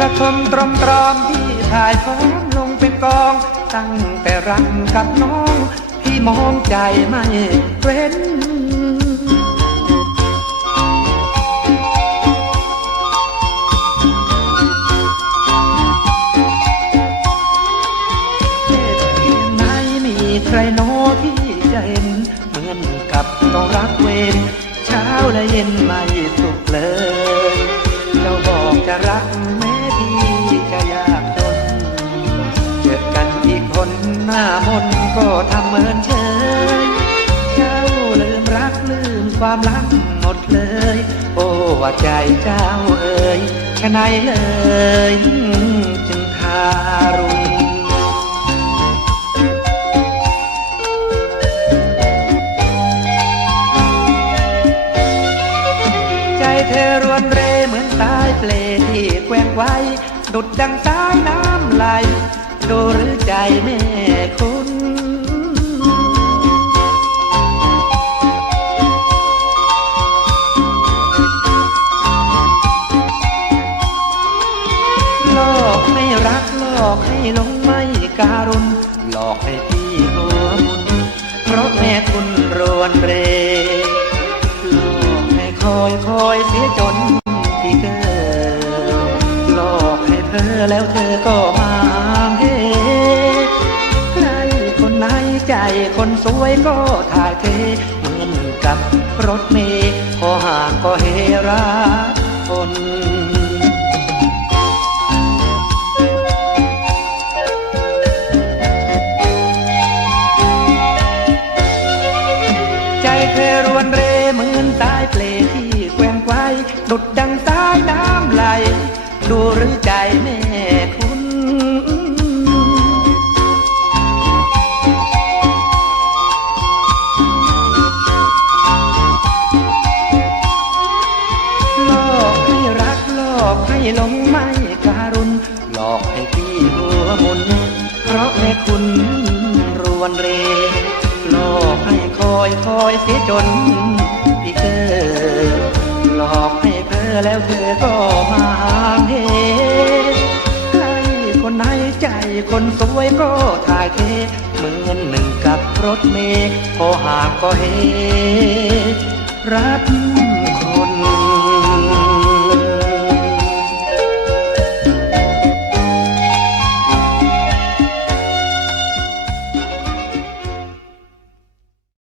ระทนตรอมตรอมที่ถ่ายท้องลงเป็นกอง ตั้งแต่รักกับน้อง พี่มองใจไม่เว้นเหตุเพียงไหนมีใครโน้ที่จะเห็นเหมือนกับต้องรักเวรเช้าและเย็นไม่สุขเลย หน้ามนก็ทำเหมือนเฉยเจ้าลืมรักลืมความรักหมดเลย โอ้ว่าใจเจ้าเอ่ยชะไหนเลยจึงทารุณใจเธอรวนเรเหมือนสายเปลที่แกว่งไว้ดุดดังสายน้ำไหล ดูหรือใจแม่คุณหลอกให้รักหลอกให้หลงไม่การุณหลอกให้พี่หัวมุนเพราะแม่คุณรวนเรหลอกให้คอยคอยเสียจนพี่เกิดหลอกให้เธอแล้วเธอก็มา ใจคนสวยก็ถ่ายเทเหมือนกับรถเมย์พอห่างก็เฮรักคนใจเธอรวนเรเหมือนสายเปลที่แกว่งไกวดุดดังสายน้ำไหล ดูหรือใจแม่ ห้หลงไม่การุณหลอกให้พี่หัวมุน เพราะแม่คุณรวนเรหลอกให้คอยคอยเสียจนพี่เกิดหลอกให้เพ้อแล้วเธอก็มาเฮใครคนไหนใจคนสวยก็ถ่ายเทเหมือนหนึ่งกับรถเมย์พอหากก็เฮรักคน